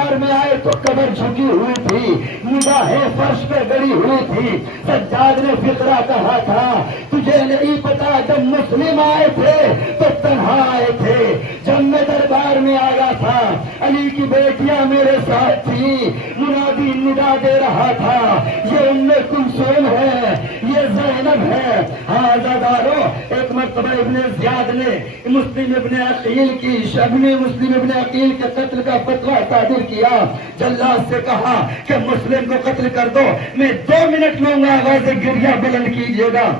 دربار میں آئے تو کمر جھکی ہوئی تھی، نگاہیں فرش پہ گڑی ہوئی تھی۔ سجاد نے فقرہ کہا تھا تجھے نہیں پتا جب مسلم آئے تھے تو تنہا آئے تھے، جب میں دربار میں آیا تھا علی کی بیٹیاں میرے ساتھ تھی، منادی ندا دے رہا تھا یہ ام کلثوم ہے، یہ زینب ہے۔ ہاں عزادارو، ایک مرتبہ ابن زیاد نے مسلم ابن عقیل کی مسلم ابن عقیل کے قتل کا فتویٰ صادر کیا، جلاد سے کہا کہ مسلم کو قتل کر دو، میں 2 منٹ لوں گا، آواز گریہ بلند کیجیے گا۔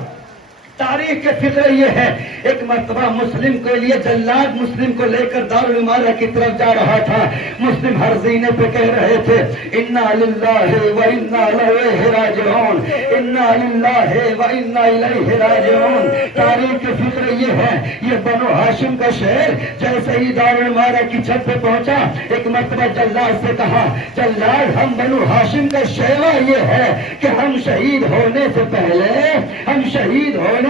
تاریخ کے فقرے یہ ہے، ایک مرتبہ مسلم کے لیے جلاد مسلم کو لے کر دارالعمارہ کی طرف جا رہا تھا۔ مسلم ہر زینے پہ کہہ رہے تھے انا للہ و انا الیہ راجعون، انا للہ و انا الیہ راجعون۔ تاریخ کے فقرے یہ ہے، یہ بنو ہاشم کا شہر جیسے ہی دارالعمارہ کی چھت پہ پہنچا، ایک مرتبہ جلاد سے کہا جلاد ہم بنو ہاشم کا شیوا یہ ہے کہ ہم شہید ہونے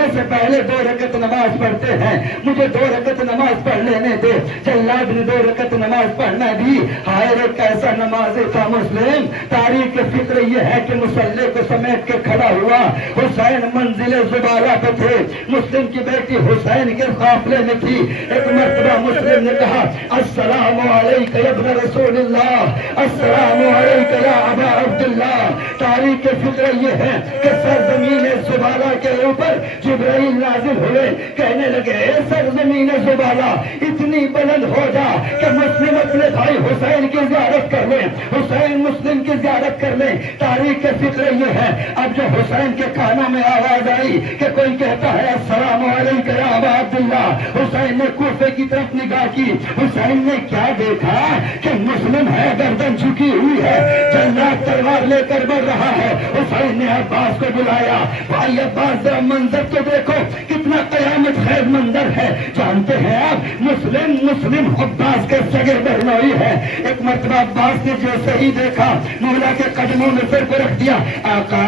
سے پہلے 2 رکعت نماز پڑھتے ہیں، مجھے 2 رکعت نماز پڑھ لینے دے۔ جلاد نے 2 رکعت نماز پڑھنا دی۔ ہائے کیسا نماز تھا مسلم۔ تاریخ کے فکر یہ ہے کہ مصلی کو سمیٹ کے کھڑا ہوا، حسین منزل زبالہ پہ تھے، مسلم کی بیٹی حسین کے قافلے میں تھی۔ ایک مرتبہ مسلم نے کہا السلام علیک یا ابن رسول اللہ، السلام علیک یا ابا عبداللہ۔ تاریخ کے فکر یہ ہے کہ سرزمین زبالہ کے اوپر جبرائیل نازل ہوئے، کہنے لگے اے سرزمین زبالہ اتنی بلند ہو جا کہ مسلم اپنے بھائی حسین کی زیارت کر لیں، حسین مسلم کی زیارت کر لیں۔ تاریخ کے فکر یہ ہے، اب جو حسین کے کانوں میں آواز آئی کہ کوئی کہتا ہے السلام علیکم یا ابا عبداللہ، حسین نے کوفے کی طرف نگاہ کی، حسین نے کیا دیکھا کہ مسلم ہے، گردن جھکی ہوئی ہے، جلاد تلوار لے کر بڑھ رہا ہے۔ حسین نے عباس کو بلایا، بھائی عباس ذرا منظر تو دیکھو کتنا قیامت خیز منظر ہے۔ جانتے ہیں آپ مسلم عباس کے سگے بہنوئی ہے۔ ایک مرتبہ عباس نے جیسے ہی دیکھا مولا کے قدموں میں سر کو رکھ دیا، آقا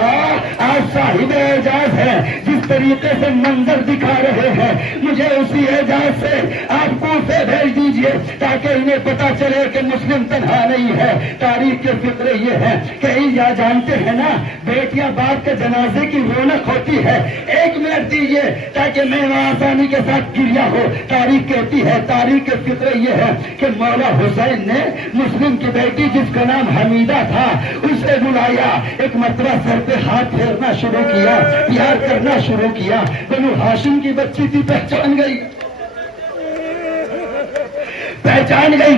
آپ صاحب اعجاز ہے، جس طریقے سے منظر دکھا رہے ہیں مجھے اسی اعجاز سے آپ کوفے بھیج دیجئے تاکہ انہیں پتا چلے کہ مسلم تنہا نہیں ہے۔ تاریخ کے فکر یہ ہے کہ جانتے ہیں نا بیٹیاں باپ کے جنازے کی رونق ہوتی ہے، 1 منٹ دیجیے تاکہ میں آسانی کے ساتھ گریہ ہو۔ تاریخ کہتی ہے، تاریخ کے فکر یہ ہے کہ مولا حسین نے مسلم کی بیٹی جس کا نام حمیدہ تھا اسے بلایا، ایک مرتبہ سر پہ ہاتھ پھیرنا شروع کیا، پیار کرنا شروع کیا۔ بنو ہاشم کی بچی تھی، پہچان گئی،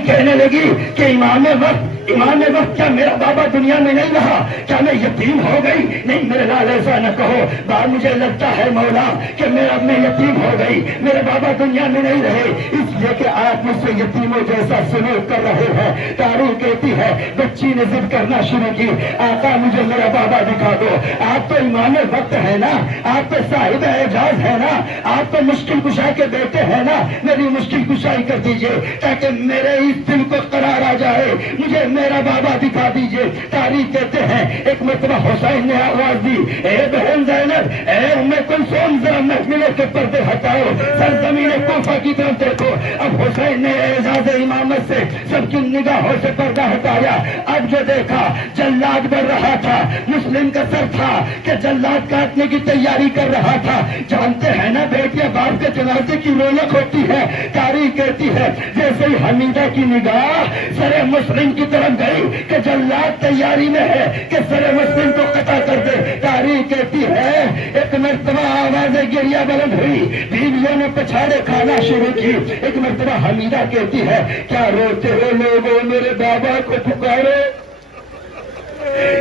کہنے لگی کہ امام وقت کیا میرا بابا دنیا میں نہیں رہا، کیا میں یتیم ہو گئی؟ نہیں میرے لال ایسا نہ کہو، مجھے لگتا ہے مولا کہ میں یتیم ہو گئی، میرے بابا دنیا میں نہیں رہے، اس لیے کہ آپ مجھ سے یتیموں جیسا سلوک کر رہے ہیں۔ تاریخ کہتی ہے بچی نے ضد کرنا شروع کی، آقا مجھے میرا بابا دکھا دو، آپ تو امام وقت ہے نا، آپ تو صاحب اعجاز ہے نا، آپ تو مشکل کشا کے بیٹے ہیں نا، میری مشکل کشائی کر دیجئے تاکہ میرے اس دل کو قرار آ جائے، مجھے میرا بابا دکھا دیجئے۔ تاریخ کہتے ہیں ایک مرتبہ حسین نے آواز دی، اے بہن زینب، اے ام کلثوم ذرا محفلوں کے پردے ہٹاؤ، سرزمین کوفہ کی طرف دیکھو۔ اب حسین نے اعزاز امامت سے سب کی نگاہوں سے پردہ ہٹایا، اب جو دیکھا جلاد بڑھ رہا تھا، مسلم کا سر تھا کہ جلاد کاٹنے کی تیاری کر رہا تھا۔ جانتے ہیں نا بیٹیاں باپ کے جنازے کی رونق ہوتی ہے۔ تاریخ کہتی ہے جیسے ہی حمیدہ کی نگاہ سر مسلم کی طرف گئی کہ جلاد تیاری میں ہے کہ سر مسلم کو قطع کر دے۔ تاریخ کہتی ہے ایک مرتبہ آوازیں گریہ بلند ہوئی، بیویوں نے پچھاڑے کھانا شروع کی۔ ایک مرتبہ حمیدہ کہتی ہے کیا روتے ہو لوگوں میرے بابا کو پکارو،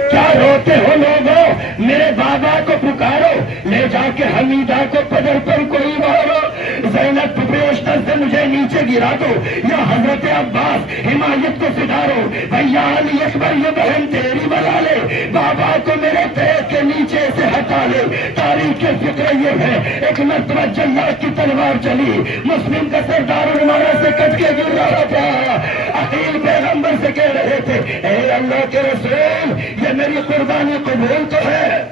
کیا روتے ہو لوگوں میرے بابا کو پکارو، لے جا کے حمیدہ کو پدر پر کوئی مارو، زینب بیشتر سے مجھے نیچے گرا دو، یا حضرت عباس حمایت کو سدھارو، بھیا علی اکبر یہ بہن تیری بنا لے، بابا کو میرے پیر کے نیچے سے ہٹا لے۔ تاریخ کے فکر یہ ہے ایک مرتبہ جلاد کی تلوار چلی، مسلم کا سردار عمارہ سے کٹ کے گر رہا تھا، عقیل پیغمبر سے کہہ رہے تھے اے اللہ کے رسول یہ میری قربانی قبول تو ہے،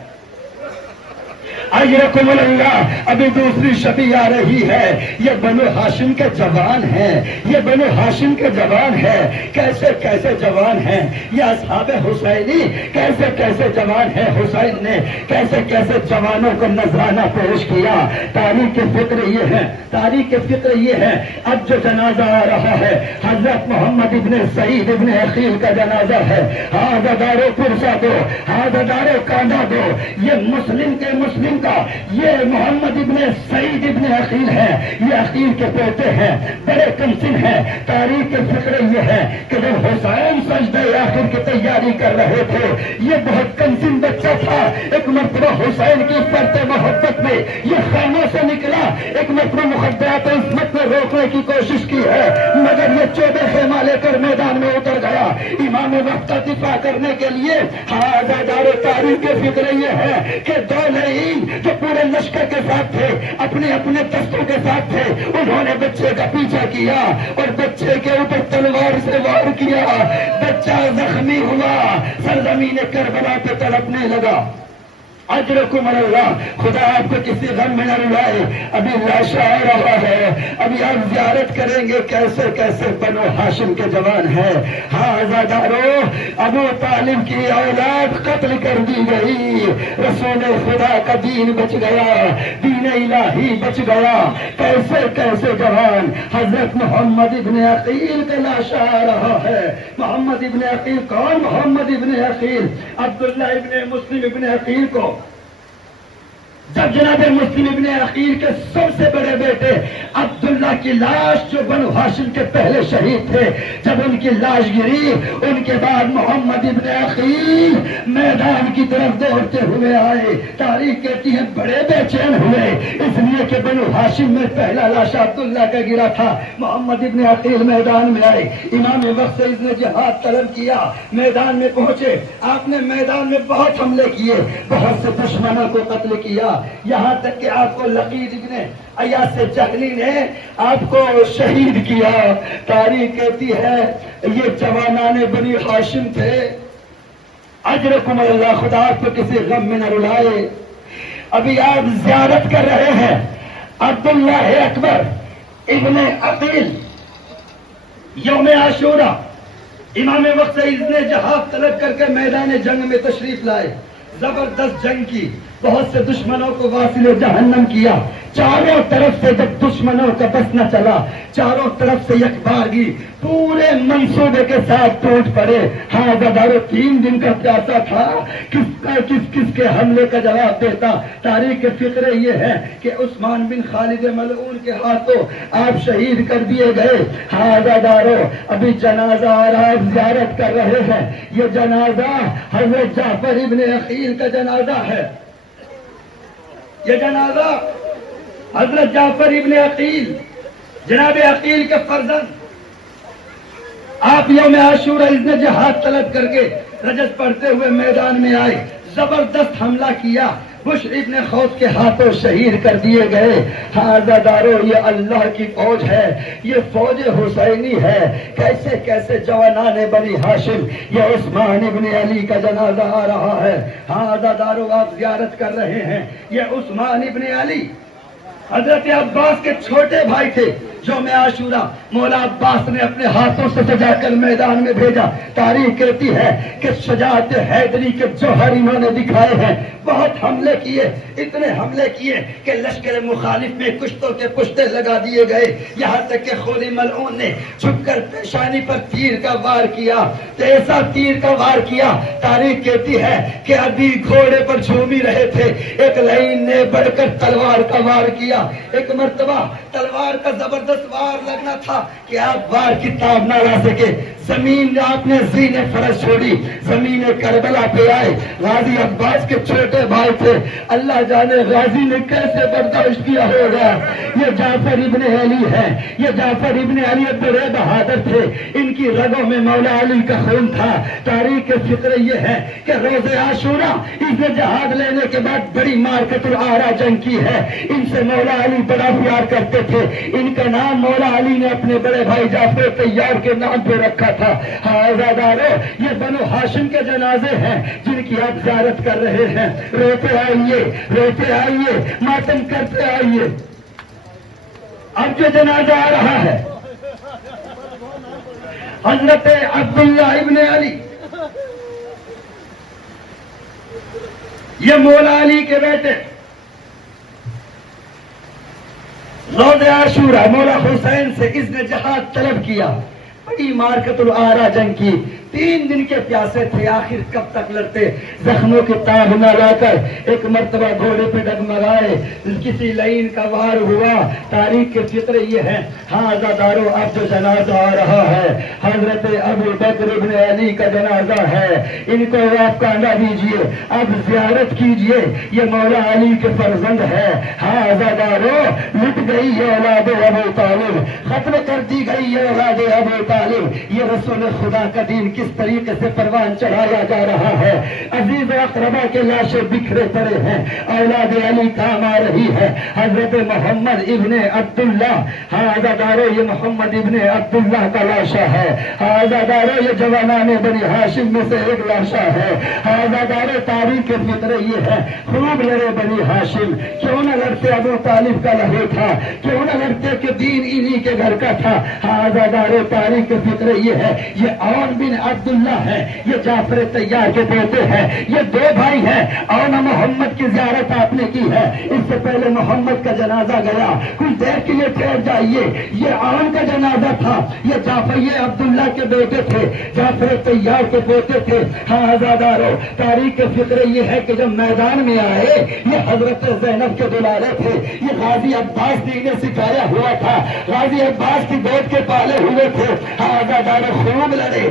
اجرکم اللہ، ابھی دوسری شبیہ آ رہی ہے، یہ بنو ہاشم کے جوان ہیں، یہ بنو ہاشم کے جوان ہیں، کیسے کیسے جوان ہیں یہ اصحاب حسینی، کیسے کیسے جوان ہیں، حسین نے کیسے کیسے جوانوں کو نذرانہ پیش کیا۔ تاریخ کے فکر یہ ہے، تاریخ کے فکر یہ ہے، اب جو جنازہ آ رہا ہے حضرت محمد ابن سعید ابن عقیل کا جنازہ ہے، ہادارو پرسا دو، ہادارو کاندھا دو، یہ مسلم کے مسلم کا، یہ محمد ابن سعید ابن عقیل ہے، یہ عقیل کے بیٹے ہیں، بڑے کمسن ہیں۔ تاریخ کے فکر یہ ہے کہ جب حسین سجدہ آخر کی تیاری کر رہے تھے، یہ بہت کمسن بچہ تھا، ایک مرتبہ حسین کی فرط محبت میں یہ خیموں سے نکلا، ایک مرتبہ مخدرات عصمت میں روکنے کی کوشش کی ہے، مگر یہ 14 خیمہ لے کر میدان میں اتر گیا امام وقت کا دفاع کرنے کے لیے۔ تاریخ کے فکر یہ ہے کہ دو لعین جو پورے لشکر کے ساتھ تھے، اپنے اپنے دستوں کے ساتھ تھے، انہوں نے بچے کا پیچھا کیا اور بچے کے اوپر تلوار سے وار کیا، بچہ زخمی ہوا، سرزمین کربلا پہ تڑپنے لگا۔ اجرکم اللہ، خدا آپ کو کسی غم میں نہ رلائے۔ ابھی لاشا آ رہا ہے، ابھی آپ زیارت کریں گے کیسے کیسے بنو ہاشم کے جوان ہیں۔ ہاں عزادارو، ابو طالب کی اولاد قتل کر دی گئی، رسول خدا کا دین بچ گیا، دین الہی بچ گیا۔ کیسے کیسے جوان، حضرت محمد ابن عقیل کا لاشا آ رہا ہے۔ محمد ابن عقیل کون؟ محمد ابن عقیل عبداللہ ابن مسلم ابن عقیل کو جب جناب مسلم ابن عقیل کے سب سے بڑے بیٹے عبداللہ کی لاش جو بنو ہاشم کے پہلے شہید تھے، جب ان کی لاش گری، ان کے بعد محمد ابن عقیل میدان کی طرف دوڑتے ہوئے آئے۔ تاریخ کہتی ہے بڑے بے چین ہوئے، اس لیے کہ بنو ہاشم میں پہلا لاش عبداللہ کا گرا تھا۔ محمد ابن عقیل میدان میں آئے، امام وقت سے اس نے جہاد طلب کیا، میدان میں پہنچے، آپ نے میدان میں بہت حملے کیے، بہت سے دشمنوں کو قتل کیا، یہاں تک کہ آپ کو لقید ابن ایاس جہنی نے آپ کو شہید کیا۔ تاریخ کہتی ہے یہ جوانان بنی ہاشم تھے۔ اجرکم اللہ، خدا آپ کو کسی غم میں نہ رلائے۔ ابھی آپ زیارت کر رہے ہیں عبداللہ اکبر ابن عقیل، یوم عاشورہ امام وقت سے اس نے جہاد طلب کر کے میدان جنگ میں تشریف لائے، زبردست جنگ کی، بہت سے دشمنوں کو واصل جہنم کیا۔ چاروں طرف سے جب دشمنوں کا بس نہ چلا، چاروں طرف سے یکبارگی پورے منصوبے کے ساتھ ٹوٹ پڑے۔ ہاں گدارو 3 دن کا پیاسا تھا، کس کے حملے کا جواب دیتا۔ تاریخ کے فکر یہ ہے کہ عثمان بن خالد ملعون کے ہاتھوں آپ شہید کر دیے گئے۔ ہاں گدارو، ابھی جنازہ آ رہا ہے، زیارت کر رہے ہیں، یہ جنازہ حضرت جعفر ابن عقیل کا جنازہ ہے۔ یہ جنازہ حضرت جعفر ابن عقیل، جناب عقیل کے فرزند، آپ یوم عاشورہ اس نے جہاد طلب کر کے رجت پڑھتے ہوئے میدان میں آئے، زبردست حملہ کیا، بشر ابن خوف کے ہاتھوں شہید کر دیے گئے۔ ہاں عزادارو، یہ اللہ کی فوج ہے، یہ فوج حسینی ہے۔ کیسے کیسے جوانان بنی ہاشم، یہ عثمان ابن علی کا جنازہ آ رہا ہے۔ ہاں عزادارو، آپ زیارت کر رہے ہیں، یہ عثمان ابن علی حضرت عباس کے چھوٹے بھائی تھے۔ یوم عاشورہ مولا عباس نے اپنے ہاتھوں سے سجا کر میدان میں بھیجا۔ تاریخ کہتی ہے کہ شجاعت حیدری کے جوہر انہوں نے دکھائے ہیں، بہت حملے کیے، اتنے حملے کیے کہ لشکر مخالف میں کشتوں کے پشتے لگا دیے گئے، یہاں تک کہ خولی ملعون نے چھپ کر پیشانی پر تیر کا وار کیا، ایسا تیر کا وار کیا۔ تاریخ کہتی ہے کہ ابھی گھوڑے پر جھومی رہے تھے، ایک لعین نے بڑھ کر تلوار کا وار کیا۔ ایک مرتبہ تلوار کا زبردست وار لگنا تھا کہ آپ وار کی تاب نہ لا سکے، زمین آپ نے زین فرض چھوڑی، زمین کربلا پہ آئے۔ غازی عباس کے چھوٹے بھائی تھے، اللہ جانے غازی نے کیسے برداشت کیا ہوگا۔ یہ جعفر ابن علی ہے، یہ جعفر ابن علی بڑے بہادر تھے، ان کی رگوں میں مولا علی کا خون تھا۔ تاریخ کے فکر یہ ہے کہ روز عاشورہ اس نے جہاد لینے کے بعد بڑی مارکت العارہ جنگ کی ہے، ان سے مولا علی بڑا پیار کرتے تھے، ان کا نام مولا علی نے اپنے بڑے بھائی جعفر طیار کے نام پہ رکھا تھا۔ تھا. عزادارو یہ بنو ہاشم کے جنازے ہیں جن کی آپ زیارت کر رہے ہیں. روتے آئیے, ماتم کرتے آئیے. اب جو جنازہ آ رہا ہے حضرت عبداللہ ابن علی, یہ مولا علی کے بیٹے, روز عاشورہ مولا حسین سے اس نے جہاد طلب کیا. بڑی مارکت العارا جنگ کی, 3 دن کے پیاسے تھے, آخر کب تک لڑتے. زخموں کے تاب نہ لا کر ایک مرتبہ گھوڑے پہ ڈگمگائے, کسی لائن کا وار ہوا. تاریخ کے فطرے یہ ہیں. ہاں عزادارو اب جو جنازہ آ رہا ہے حضرت ابو بکر ابن علی کا جنازہ ہے. ان کو آپ کا نہ دیجیے, اب زیارت کیجیے, یہ مولا علی کے فرزند ہے. ہاں عزادارو لٹ گئی یہ اولاد ابو طالب, ختم کر دی گئی یہ اولاد ابو طالب. یہ رسول خدا کا دین کس طریقے سے پروان چڑھایا جا رہا ہے. عزیز و اقربا کے لاشیں بکھرے پڑے ہیں, اولاد علی کام آ رہی ہے. حضرت محمد ابن عبداللہ, ہاں عزادارو یہ محمد ابن عبداللہ کا لاشا ہے. ہاں عزادارو یہ جوانان بنی ہاشم میں سے ایک لاشا ہے. ہاں عزادارو تاریخ کے فطرے یہ ہے, خوب لڑے بنی ہاشم. کیوں نہ لڑتے, ابو طالب کا لہو تھا, کیوں نہ لڑتے کہ دین انہی کے گھر کا تھا. ہاں عزادارو تاریخ کے فطرے یہ ہے, یہ عون بن عبداللہ ہے, یہ جعفر طیار کے بیٹے ہیں. یہ 2 بھائی ہیں. عون محمد کی زیارت آپ نے کی ہے, اس سے پہلے محمد کا جنازہ گیا. کچھ دیر کے لیے ٹھہر جائیے, یہ عون کا جنازہ تھا. یہ جعفر, یہ عبداللہ کے بیٹے تھے, جعفر طیار کے بیٹے تھے. ہاں عزادارو تاریخ کے فطرے یہ ہے کہ جب میدان میں آئے یہ حضرت زینب کے دلارے تھے. یہ غازی عباس نے انہیں سکھایا ہوا تھا, غازی عباس کی گود کے پالے ہوئے تھے. ہاں عزادارو خوب لڑے.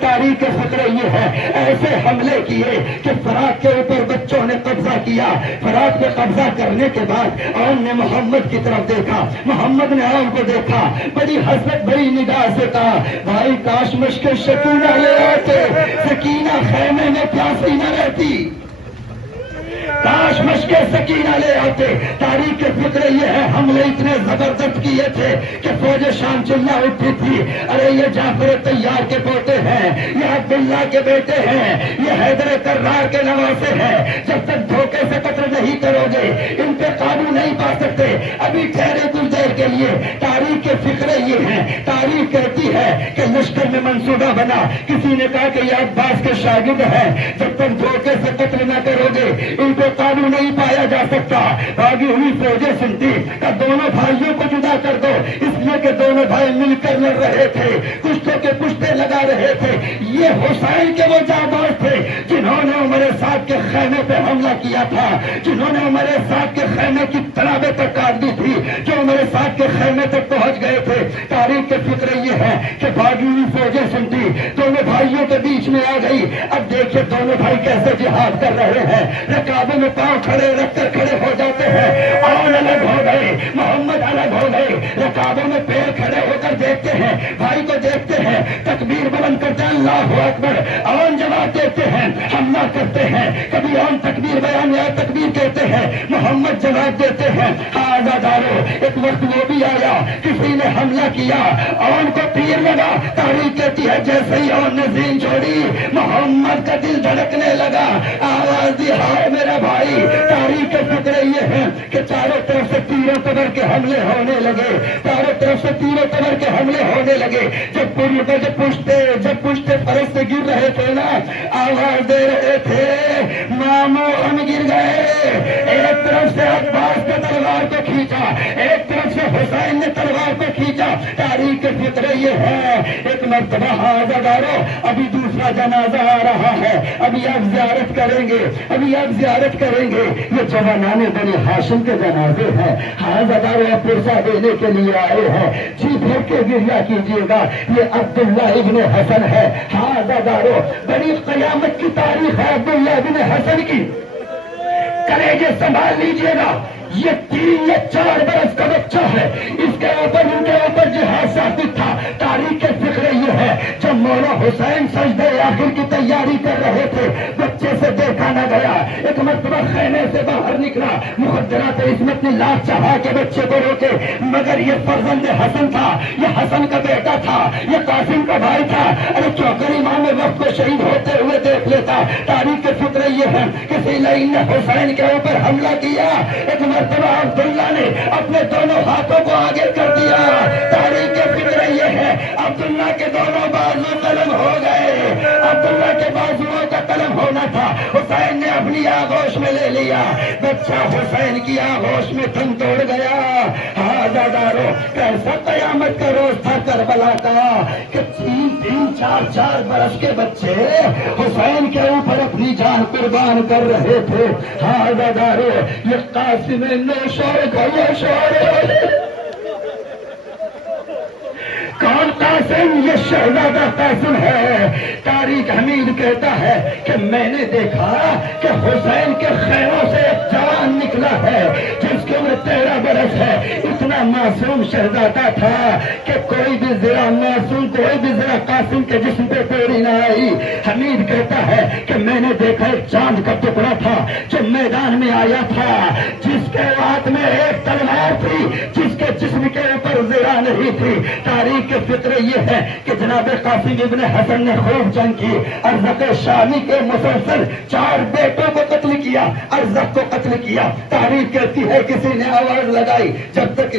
تاریخ کے فطرے یہ ہے, ایسے حملے کیے کہ فرات کے اوپر بچوں نے قبضہ کیا. فرات پہ قبضہ کرنے کے بعد عون نے محمد کی طرف دیکھا, محمد نے عون کو دیکھا, بڑی حسرت بڑی نگاہ سے کہا, بھائی کاش مشک سکینہ لے آتے, سکینہ خیمے میں پیاسی نہ رہتی, کاش مشق سکینہ لے آتے. تاریخ کے فطرے یہ ہے, حملے اتنے زبردست کیے تھے کہ فوج شام چلا اٹھی تھی. ارے یہ جعفر طیار کے پوتے ہیں, یہ عبداللہ کے بیٹے ہیں, یہ حیدر کرار کے نواسے ہیں. جب تک دھوکے سے قتل نہیں کرو گے ان پہ قابو نہیں پا سکتے. ابھی ٹھہرے کچھ دیر کے لیے. تاریخ کے فطرے یہ ہیں, تاریخ کہتی ہے کہ لشکر میں منصوبہ بنا, کسی نے کہا کہ یہ عباس کے شاگرد ہیں, جب تک دھوکے سے قتل نہ کرو گے ان کو قابو نہیں پایا جا سکتا. باغی ہوئی فوجیں سنتی کہ دونوں بھائیوں کو جدا کر دو, اس لیے کہ دونوں بھائی مل کر لڑ رہے تھے, کشتوں کے پشتے لگا رہے تھے. یہ حسین کے وہ جانباز تھے جنہوں نے عمر سعد کے خیمے پہ حملہ کیا تھا, جنہوں نے عمر سعد کے خیمے کی تلابیں تک کاٹ دی تھی, جو عمر سعد کے خیمے تک پہنچ گئے تھے. تاریخ کے فطرے یہ ہے کہ باغی ہوئی فوجیں سنتی, دونوں بھائیوں کے بیچ میں آ گئی. اب دیکھیے دونوں بھائی کیسے جہاد کر رہے ہیں, رکابوں میں پاؤں کھڑے رکھ کر کھڑے ہو جاتے ہیں. اور الگ ہو گئے, محمد الگ ہو گئے, رکابوں میں پیر کھڑے ہو کر دیکھتے ہیں, بھائی کو دیکھتے ہیں, تکبیر بلند کرتے ہیں, اللہ اکبر. اور جواب دیتے ہیں, حملہ کرتے ہیں. کبھی اور تکبیر بیان یا تکبیر کہتے ہیں, محمد جواب دیتے ہیں. عزادارو ایک وقت وہ بھی آیا, کسی نے حملہ کیا, اور کو تیر لگا. تاریخ کہتی ہے جیسے ہی اور نے زین چھوڑی محمد کا دل دھڑکنے لگا, آواز دی ہائے میرا بھائی. تاریخ کے فطرے یہ ہیں کہ چاروں طرف سے تیروں تبر کے حملے ہونے لگے, چاروں طرف سے تیروں تبر کے حملے ہونے لگے. جب پشتے فرش سے گر رہے تھے نا, آواز دے رہے تھے مامو ہم گر گئے. ایک طرف سے عباس نے تلوار کو کھینچا, ایک طرف سے حسین نے تلوار کو کھینچا. تاریخ کے فطرے یہ ہے. ایک مرتبہ عزادارو ابھی دوسرا جنازہ آ رہا ہے, ابھی آپ زیارت کریں گے, ابھی آپ زیارت کریں گے. یہ جوانان بنی ہاشم کے جنازے ہیں. عزادارو آپ پرسہ دینے کے لیے آئے ہیں, جی بھر کے گریہ کیجیے گا. یہ عبداللہ ابن حسن ہے. عزادارو بڑی قیامت کی تاریخ ہے عبداللہ ابن حسن کی, کلیجے سنبھال لیجیے گا. یہ 4 برس کا بچہ ہے، اس کے اوپر ان کے اوپر جہاد ثابت تھا۔ تاریخ کے فکر یہ ہے جب مولا حسین سجدے آخر کی تیاری کر رہے تھے، بچے سے دیکھا نہ گیا، ایک مرتبہ خیمے سے باہر نکلا، مخدرات عصمت نے لاکھ چڑھا کے بچے کو روکے، مگر یہ فرزند حسن تھا، یہ حسن کا بیٹا تھا، یہ قاسم کا بھائی تھا۔ ارے کیوں کر امام وقت کو شہید ہوتے ہوئے دیکھ لیتا۔ تاریخ کے فکر یہ ہے کہ سیلین نے حسین کے اوپر حملہ کیا، ایک مرتبہ عبداللہ نے اپنے دونوں ہاتھوں کو آگے کر دیا۔ تاریخ کے فکر یہ ہے عبداللہ کے دونوں بازو قلم ہو گئے، عبداللہ کے بازوؤں کا قلم ہونا تھا، حسین نے اپنی آغوش میں لے لیا، بچہ حسین کی آغوش میں تھم توڑ گیا۔ ہاں دادارو، کیسا قیامت کا روز تھا کربلا کا کہ 3-4 برس کے بچے حسین کے اوپر اپنی جان قربان کر رہے تھے۔ ہاں دادارو، یہ قاسم نوشور کا یہ شور، کون قاسم؟ یہ شہزادہ قاسم ہے۔ تاریخ حمید کہتا ہے کہ میں نے دیکھا کہ حسین کے خیموں سے ایک جوان نکلا ہے جس کی عمر 13 برس ہے، اتنا معصوم شہزادہ تھا کہ کوئی بھی ذرا معصوم، کوئی بھی ذرا قاسم کے جسم پہ پوری نہ آئی۔ حمید کہتا ہے کہ میں نے دیکھا ایک چاند کا ٹکڑا تھا جو میدان میں آیا تھا، جس کے ہاتھ میں ایک تلوار تھی، جس کے جسم کے اوپر ذرا نہیں تھی۔ تاریخ کے فکر یہ ہے کہ جناب قاسم ابن حسن نے خوب جنگ کی، ارزق شامی کے مسلسل 4 بیٹوں کو قتل کیا، ارزق کو قتل کیا۔ تاریخ کہتی ہے کسی نے آواز لگائی جب تک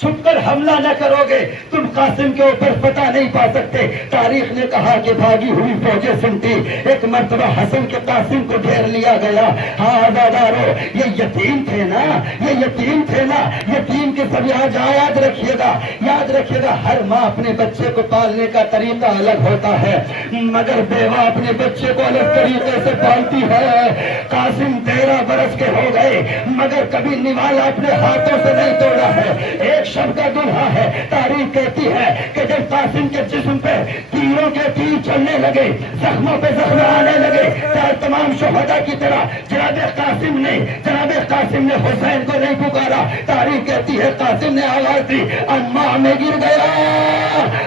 چھپ کر حملہ نہ کرو گے تم قاسم کے اوپر فتح نہیں پا سکتے۔ تاریخ نے کہا کہ بھاگی ہوئی فوجیں سنتی، ایک مرتبہ حسن کے قاسم کو گھیر لیا گیا۔ ہاں دادارو، یہ یتیم تھے نا، یہ یتیم تھے نا، یتیم کے سب یاد رکھیے گا، یاد رکھیے گا، ہر ماں اپنے بچے کو پالنے کا طریقہ الگ ہوتا ہے، مگر بیوہ اپنے بچے کو الگ طریقے سے پالتی ہے۔ قاسم 13 برس کے ہو گئے مگر کبھی نوالا اپنے ہاتھوں سے نہیں توڑا ہے، ایک شب کا دلہا ہے۔ تاریخ کہتی ہے کہ جب قاسم کے جسم پہ تیروں کے تیر چلنے لگے، زخموں پہ زخم آنے لگے، تمام شہداء کی طرح جناب قاسم نے حسین کو نہیں پکارا۔ تاریخ کہتی ہے قاسم نے آواز دی، اماں میں گر گیا۔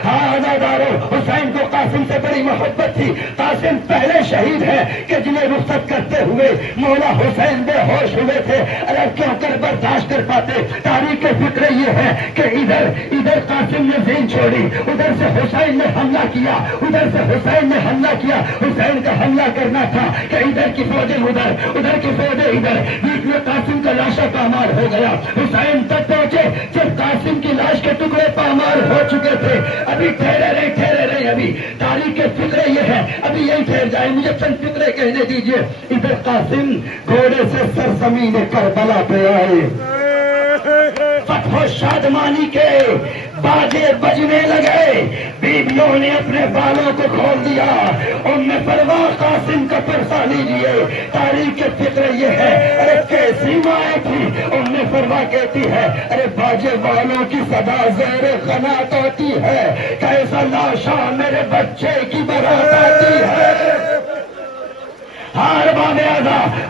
ہاں دادارو، حسین کو قاسم سے بڑی محبت تھی۔ قاسم پہلے شہید ہے کہ جنہیں رخصت کرتے ہوئے مولا حسین بے ہوش ہوئے تھے، اگر کیوں کر برداشت کر پاتے۔ تاریخ کے فکر یہ ہے کہ ادھر قاسم نے زین چھوڑی، ادھر سے حسین نے حملہ کیا، حسین کا حملہ کرنا تھا کہ ادھر کی فوجیں ادھر کی فوجیں ادھر، بیچ میں قاسم کا لاشا پامال ہو گیا۔ حسین تک پہنچے جب قاسم کی لاش کے ٹکڑے پامال ہو چکے تھے۔ ابھی ٹھہرے رہے ابھی تاریخ کے فکرے یہ ہے، ابھی یہی ٹھہر جائے، مجھے چند فکرے کہنے دیجئے۔ ادھر قاسم گھوڑے سے سرزمین کربلا پہ آئے، فتح و شادمانی کے باجے بجنے لگے، بیویوں نے اپنے بالوں کو کھول دیا، ام فروا قاسم کا پرسہ لیجیے۔ تاریخ کے فکر یہ ہے، ارے کیسی ماں تھی ام فروا، کہتی ہے ارے باجے والوں کی صدا زیر قناعت ہوتی ہے، کیسا لاشا میرے بچے کی برات آتی ہے۔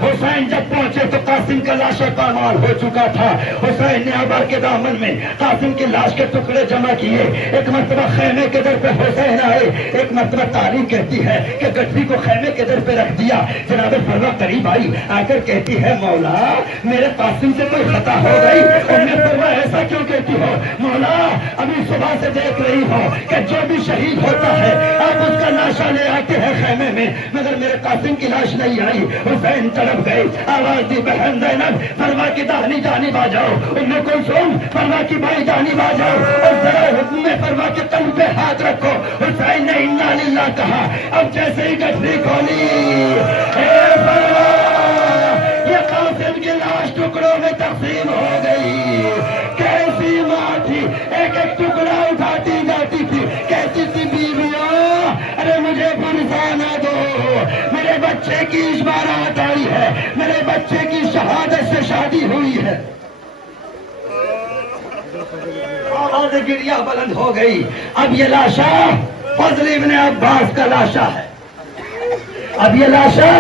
حسین جب پہنچے تو قاسم کا لاشا پامال ہو چکا تھا۔ حسین نے ابا کے دامن میں قاسم کی لاش کے ٹکڑے جمع کیے، ایک مرتبہ خیمے کے در پہ حسین آئے، ایک مرتبہ تاریخ کہتی ہے کہ گٹری کو خیمے کے در پہ رکھ دیا۔ جناب فروا قریب آئی، آ کر کہتی ہے مولا میرے قاسم سے کوئی خطا ہو گئی؟ اور میں فروا ایسا کیوں کہتی ہو؟ مولا ابھی صبح سے دیکھ رہی ہو کہ جو بھی شہید ہوتا ہے آپ اس کا لاشا لے آتے ہیں خیمے میں، مگر میرے قاسم کی لاش نہیں آئی۔ حسین تڑپ گئی، آواز دی بہن زینب فرما کی داہنی جانب آ جاؤ، ام کلثوم فرما کی بھائی جانب آ جاؤ، اور ذرا حکم میں فرما کے قلب پہ ہاتھ رکھو۔ حسین نے انا للہ کہا، اب جیسے ہی گٹری کھولی، اے فرما یہ قاسم کی لاش ٹکڑوں میں تقسیم ہو گئی۔ کیسی ماں تھی، ایک ایک ٹکڑا اٹھاتی جاتی تھی، کہتی تھی بیویوں ارے مجھے پرسانا دو، میرے بچے کی اس بارات آئی ہے، میرے بچے کی شہادت سے شادی ہوئی ہے۔ آواز گریا بلند ہو گئی، اب یہ لاشا فضل ابن عباس کا لاشا ہے، اب یہ لاشا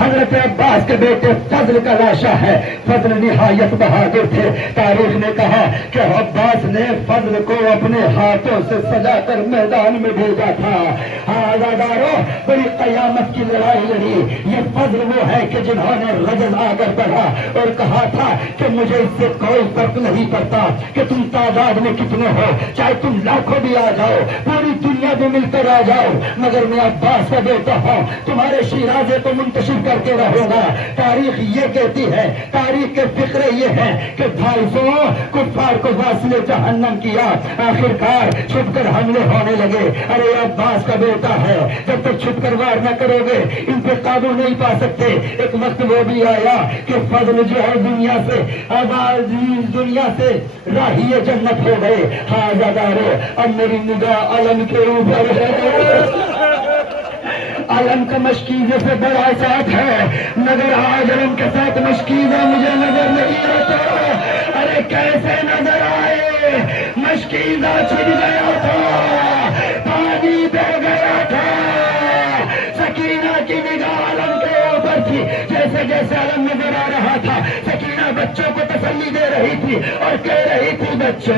حضرت عباس کے بیٹے فضل کا لاشا ہے. فضل نہایت بہادر تھے. تاریخ نے کہا کہ عباس نے فضل کو اپنے ہاتھوں سے سجا کر میدان میں بھیجا تھا. آزادارو بڑی قیامت کی لڑائی لڑی. یہ فضل وہ ہے کہ جنہوں نے رجل آگر بڑھا اور کہا تھا کہ مجھے اس سے کوئی فرق نہیں پڑتا کہ تم تعداد میں کتنے ہو, چاہے تم لاکھوں بھی آ جاؤ, پوری دنیا میں مل کر آ جاؤ, مگر میں عباس کا بیٹا ہوں, تمہارے شیرازے کو منتشر کرتے رہوں گا. تاریخ یہ کہتی ہے, تاریخ کے فقرے یہ ہے کہ 250 کفار کو واصل جہنم کیا, آخرکار چھپ کر حملے ہونے لگے. ارے عباس کا بیٹا ہے, جب تک چھپ کر وار نہ کرو گے ان پہ قابو نہیں پا سکتے. ایک وقت وہ بھی آیا کہ فضل جو ہے دنیا سے دنیا سے راہی جنت ہو گئے. ہاں زادارو اب میری نگاہ علم کے اوپر ہے. علم کا مشکیزے سے بڑا ساتھ ہے, مگر آج علم کے ساتھ مشکیزہ مجھے نظر نہیں آتا. ارے کیسے نظر آئے, مشکیزہ چھن گیا تھا, پانی بہ گیا تھا. سکینہ کی نگاہ علم کے اوپر تھی. جیسے جیسے علم نظر آ رہا تھا, سکینہ بچوں کو تسلی دے رہی تھی اور کہہ رہی تھی, بچوں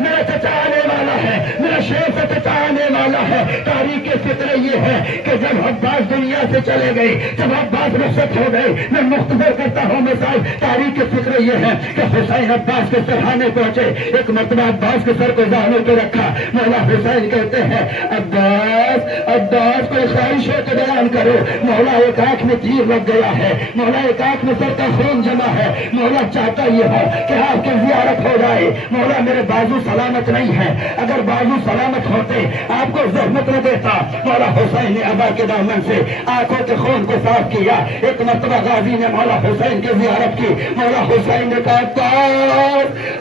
میرا چچا آنے والا ہے, میرا شیخ چچا آنے والا ہے. تاریخ فطر یہ ہے کہ جب عباس دنیا سے چلے گئے, جب عباس رخصت ہو گئے, میں مختصر کرتا ہوں مثال. تاریخ فطر یہ ہے کہ حسین عباس کے سرحانے پہنچے. ایک مرتبہ عباس کے سر کو زانوں پہ رکھا. مولا حسین کہتے ہیں, عباس کوئی خواہش ہے تو بیان کرو. مولا ایک آنکھ میں تیر لگ گیا ہے, مولا ایک آنکھ میں سر کا خون جمع ہے, مولا چاہتا یہ ہے کہ آپ کی زیارت ہو جائے. مولا میرے بازو سلامت نہیں ہے, اگر بازو سلامت ہوتے آپ کو زحمت نہ دیتا. مولا حسین نے ابا کے دامن سے آنکھوں کے خون کو صاف کیا. ایک مرتبہ غازی نے مولا حسین کی زیارت کی. مولا حسین نے کہا,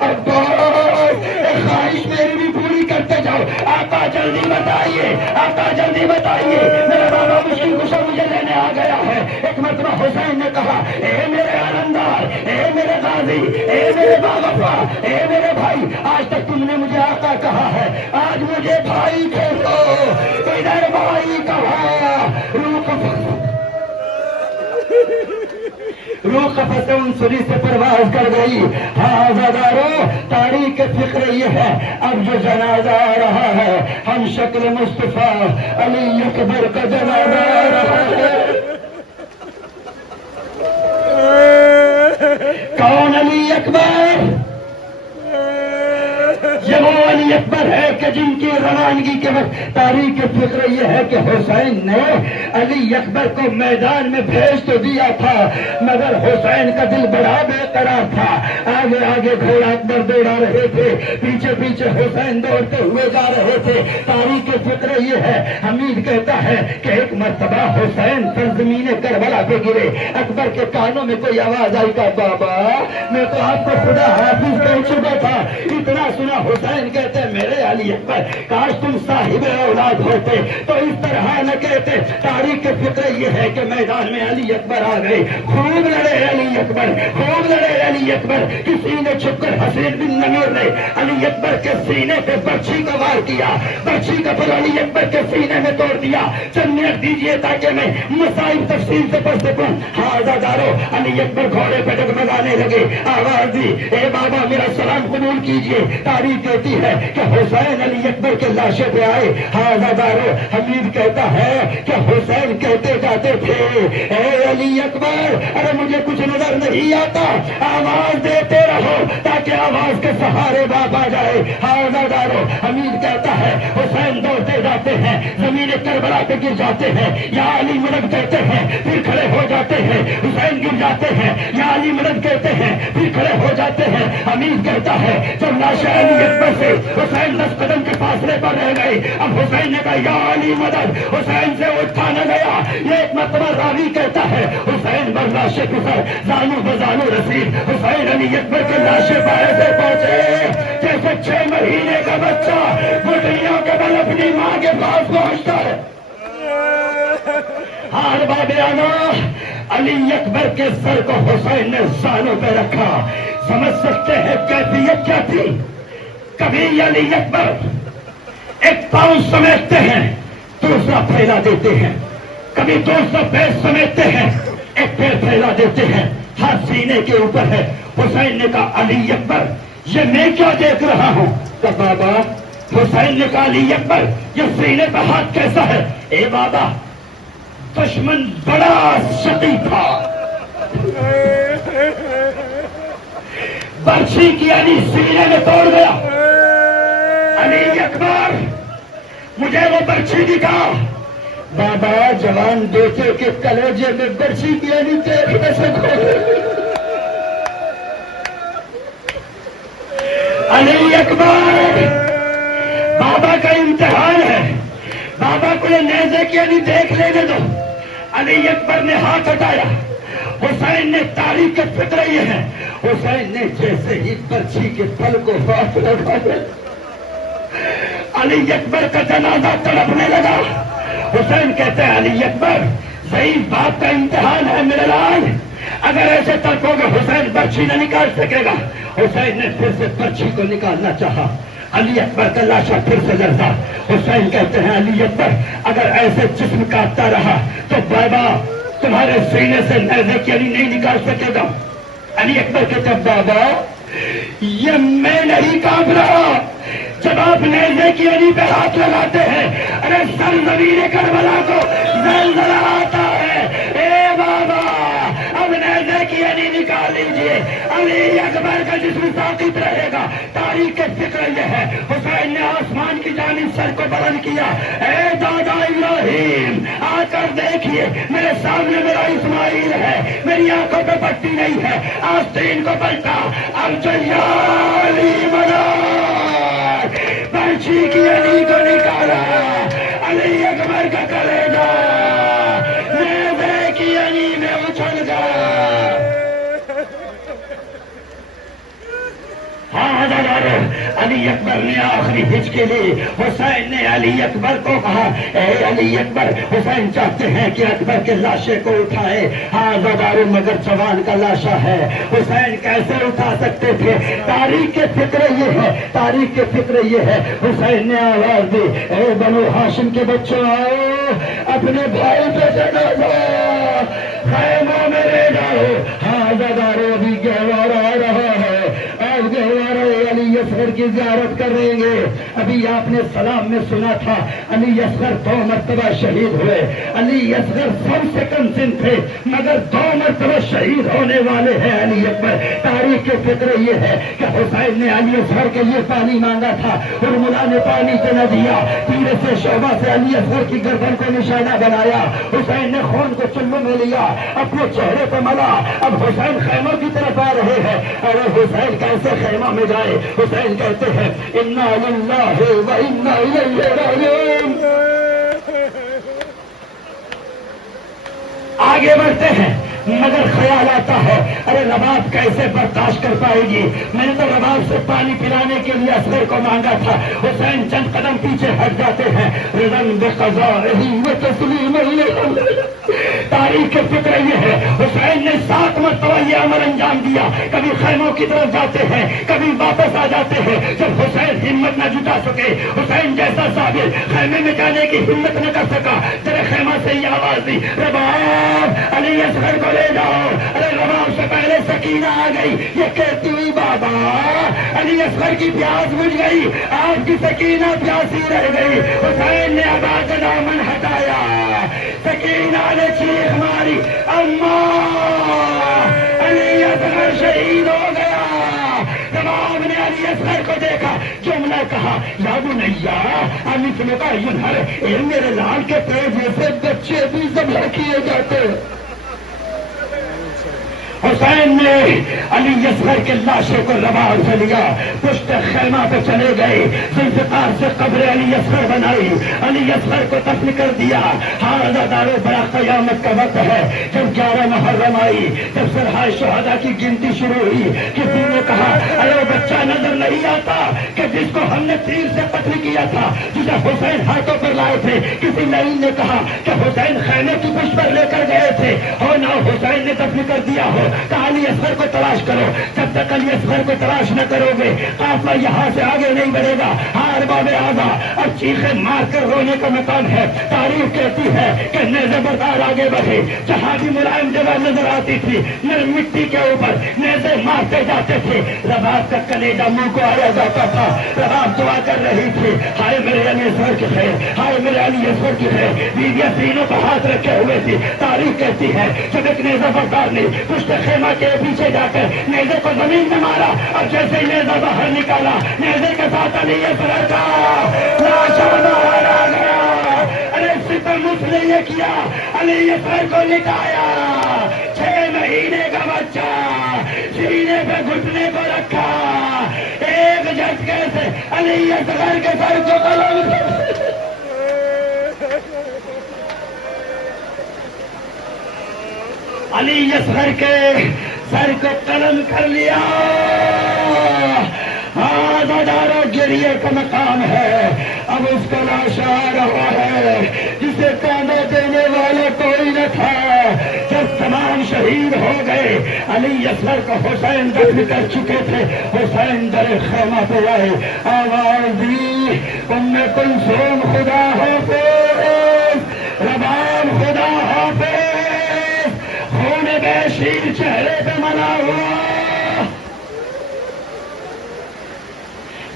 عباس ایک خواہش میری بھی پوری کرتے جاؤ. آقا جلدی بتائیے, آقا جلدی بتائیے, میرا بابا مشکل کشا مجھے لینے آ گیا ہے. ایک مرتبہ حسین نے کہا, اے میرے علمدار, اے میرے غازی, اے میرے باوفا, اے میرے بھائی, آج تک تم نے مجھے آقا کہا ہے, آج مجھے بھائی کہہ دو. ادھر بھائی کہا, روح قفس ان سری سے پرواز کر گئی. ہاں زادارو تاریخ فکر یہ ہے, اب جو جنازہ آ رہا ہے ہم شکل مصطفیٰ علی اکبر کا جنازہ آ رہا ہے. کون علی اکبر؟ یہ وہ علی اکبر ہے کہ جن کی روانگی کے وقت تاریخ فکر یہ ہے کہ حسین نے علی اکبر کو میدان میں بھیج تو دیا تھا, مگر حسین کا دل بڑا بے قرار تھا. آگے آگے گھوڑا اکبر دوڑا رہے تھے, پیچھے پیچھے حسین دوڑتے ہوئے جا رہے تھے. تاریخ فکر یہ ہے, حمید کہتا ہے کہ ایک مرتبہ حسین سرزمین کربلا پہ گرے. اکبر کے کانوں میں کوئی آواز آئی کہ بابا میں تو آپ کو خدا حافظ کہہ چکا تھا. اتنا سنا حسین کہتے میرے علی اکبر کاش تم صاحب اولاد ہوتے تو اس طرح نہ کہتے. تاریخ کے فکر یہ ہے کہ میدان میں علی اکبر آ گئے. خوب لڑے علی اکبر, خوب لڑے علی اکبر. کسی نے چھپ کر حسین بن نمیر نے علی اکبر کے سینے پہ برچھی کا وار کیا, برچھی کا پھر علی اکبر کے سینے میں توڑ دیا. چند منٹ دیجیے تاکہ میں مسائل تفصیل سے پڑھ سکوں. ہاں زادارو علی اکبر گھوڑے پہ ڈگمگانے لگے, آواز دی, اے بابا میرا سلام قبول کیجیے. تاریخ کہتی ہے کہ حسین علی اکبر کے لاشے پہ آئے. ہاں زادارو حمید کہتا ہے کہ حسین کہتے جاتے تھے, اے علی اکبر ارے مجھے کچھ نظر نہیں آتا, آواز دیتے رہو تاکہ آواز کے سہارے باپ آ جائے. ہاں زادارو حمید کہتا ہے حسین دوڑتے جاتے ہیں, زمین کربلا پہ گر جاتے ہیں, یا علی مدد کہتے ہیں پھر کھڑے ہو جاتے ہیں. حسین گر جاتے ہیں, یا علی مدد کہتے ہیں پھر کھڑے ہو جاتے ہیں. حمید کہتا ہے جب لاشیں علی اکبر سے حسین 10 قدم کے فاصلے پر رہ گئے, اب حسین نے کہا یا علی مدد, حسین سے اٹھا نہ گیا. یہ ایک مرتبہ راوی کہتا ہے حسین بر لاشے کفر زانو بزانو رسید. حسین علی اکبر کے لاشے پر ایسے پہنچے جیسے 6 مہینے کا بچہ گٹڑیوں کے بل اپنی ماں کے پاس پہنچتا ہے. ہار بابیانو علی اکبر کے سر کو حسین نے زانوں پہ رکھا. سمجھ سکتے ہیں کیفیت کیا تھی. کبھی علی اکبر ایک پاؤں سمیٹتے ہیں, دوسرا پھیلا دیتے ہیں, کبھی 200 پیس سمیٹتے ہیں، ایک پیر پھیلا دیتے ہیں، ہاتھ سینے کے اوپر ہے۔ حسین نے کہا علی اکبر یہ میں کیا دیکھ رہا ہوں؟ کہ بابا، حسین نے کہا علی اکبر یہ سینے پہ ہاتھ کیسا ہے؟ اے بابا دشمن بڑا شقی تھا، برچھی کی علی سینے میں توڑ گیا۔ علی اکبر مجھے وہ برچھی دکھا۔ بابا جوان بیٹے کے کلیجے میں برچھی کی علی دیکھنے سے علی اکبر بابا کا امتحان ہے، بابا کو یہ نیزے کی علی دیکھ لینے دو۔ علی اکبر نے ہاتھ ہٹایا، حسین نے تاریخ کے فکر یہ ہے، حسین نے جیسے ہی برچھی کے پھل کو ہاتھ لگایا، علی اکبر کا جنازہ تڑپنے لگا۔ حسین کہتے ہیں علی اکبر ضعیف باپ کا امتحان ہے میرے لال، اگر ایسے تڑپو گے حسین برچھی نہ نکال سکے گا۔ حسین نے پھر سے برچھی کو نکالنا چاہا، علی اکبر کا لاشا پھر سے لڑتا۔ حسین کہتے ہیں علی اکبر اگر ایسے جسم کاٹتا رہا تو بابا تمہارے سینے سے نیزے کی علی نہیں نکال سکے گا۔ علی اکبر کہتے ہیں بابا یہ میں نہیں کاپ رہا، جب آپ نیزے کی علی پہ ہاتھ لگاتے ہیں ارے سرزمین کربلا کو زلزلہ آتا ہے۔ اے بابا اب نیزے کی علی نکال لیجئے، علی اکبر کا جسم ثابت رہے گا۔ تاریخ کے فکر یہ ہے، حسین نے آسمان کی جانب سر کو بلند کیا، اے دادا ابراہیم آ کر دیکھیے میرے سامنے میرا اسماعیل ہے، میری آنکھوں پہ پٹی نہیں ہے۔ آستین کو پلٹا، اب جیالی بنا برچھی کی علی کو نکالا، علی اکبر کا کلیجہ نیزے کی علی میں اچھل گیا۔ ہاں علی اکبر نے آخری ہچ کے لیے حسین نے علی اکبر کو کہا اے علی اکبر حسین چاہتے ہیں کہ اکبر کے لاشے کو اٹھائے۔ ہاں زدارو مگر جوان کا لاشا ہے، حسین کیسے اٹھا سکتے تھے؟ تاریخ کے فکر یہ ہے، تاریخ کے فکر یہ ہے۔ حسین نے آواز دی اے بنو ہاشم کے بچوں آؤ اپنے بھائی پہ چڑھا جاؤ، خیموں میں لے جاؤ۔ ہاں زدارو ابھی گہوارہ آ رہا ہے، آج گہوارہ علی اصغر کی زیارت کریں گے۔ ابھی آپ نے سلام میں سنا تھا علی اصغر 2 مرتبہ شہید ہوئے، علی اصغر سب سے کم سن تھے مگر 2 مرتبہ شہید ہونے والے ہیں علی اکبر۔ تاریخ کے فکر یہ ہے کہ حسین نے علی اصغر کے لیے پانی مانگا تھا، ہرملا نے پانی تو نہ دیا، تیر سے شعبہ سے علی اصغر کی گردن کو نشانہ بنایا، حسین نے خون کو چلو میں لیا، اپنے چہرے پہ ملا۔ اب حسین خیموں کی طرف آ رہے ہیں، ارے حسین کیسے خیمہ میں جائے؟ حسین کہتے ہیں انا للہ و انا الیہ راجعون۔ آگے بڑھتے ہیں مگر خیال آتا ہے ارے رباب کیسے برداشت کر پائے گی؟ میں نے تو رباب سے پانی پلانے کے لیے اصغر کو مانگا تھا۔ حسین چند قدم پیچھے ہٹ جاتے ہیں، رضن بقضائہ و تسلیم علیہ۔ تاریخ کے فکر یہ ہے حسین نے 7 مرتبہ یہ عمل انجام دیا، کبھی خیموں کی طرف جاتے ہیں کبھی واپس آ جاتے ہیں۔ جب حسین ہمت نہ جٹا سکے، حسین جیسا صابر خیمے میں جانے کی ہمت نہ کر سکا، تیرے خیمہ سے یہ آواز دی رباب علی اصغر کو لے جاؤ۔ ارے رباب سے پہلے سکینہ آ گئی، یہ کہتی ہوئی بابا علی اصغر کی پیاس بجھ گئی، آپ کی سکینہ پیاسی رہ گئی۔ حسین نے ابا کا دامن ہٹایا، سکینہ نے چیخ ماری اماں علی اصغر شہید ہو گیا۔ رباب نے علی اصغر کو دیکھا، جملہ کہا یا بنیا مثل کا ینہر، اے میرے لال کے پیٹ جیسے بچے بھی ذبح کیے جاتے۔ حسین نے علی اصغر کے لاشے کو رباب سے لیا، پشت خیمہ پہ چلے گئے، ذوالفقار سے قبر علی اصغر بنائی، علی اصغر کو دفن کر دیا۔ ہاں دارو بڑا قیامت کا وقت ہے، جب 11 محرم آئی، جب سرحائے شہداء کی گنتی شروع ہوئی، کسی نے کہا ارے بچہ نظر نہیں آتا کہ جس کو ہم نے تیر سے قتل کیا تھا، جسے حسین ہاتھوں پر لائے تھے؟ کسی نئی نے کہا کہ حسین خیمے کی پشت پر لے کر گئے تھے، ہو نہ حسین نے دفن کر دیا ہو۔ علی اصغر کو تلاش کرو. جب تک علی اصغر کو تلاش نہ کرو گے قافلہ یہاں سے آگے نہیں بڑھے گا. ہار باب آگا اب چیخیں مار کر رونے کا مقام ہے. تاریخ کہتی ہے کہ نیزے بردار آگے بڑھے. جہاں بھی ملائم جگہ نظر آتی تھی نرم مٹی کے اوپر نیزے مارتے جاتے تھے. رباب کا کلیجہ منہ کو آیا جاتا تھا. رباب دعا کر رہی تھی ہائے میرے علی اصغر کی خیر, ہائے میرے علی اصغر کی خیر. بیویاں سینوں پر ہاتھ رکھے ہوئے تھی. تاریخ کہتی ہے جب ایک نیزہ بردار نے پشت خیمہ کے پیچھے جا کر نیزے کو زمین میں مارا اور جیسے ہی نیزہ باہر نکالا نیزے کے ساتھ علی اصغر کا لاشا باہر آ گیا. ارے ستم اس نے یہ کیا, علی اصغر کو لٹایا. 6 مہینے کا بچہ سینے پہ گھٹنے کو رکھا. ایک جھٹکے سے علی اصغر کے سر کو قلم علی اصغر کے سر کو قلم کر لیا. ہزاروں گریے کا مقام ہے. اب اس کا لاشا آ رہا ہے جسے کاندھا دینے والا کوئی نہ تھا. جب تمام شہید ہو گئے علی اصغر کو حسین دفن کر چکے تھے. حسین در خیمہ پہ آئے, آواز دی ام کلثوم خدا حافظ, رباب خدا حافظ. خون بے شیر چہرے پہ ملا ہوا,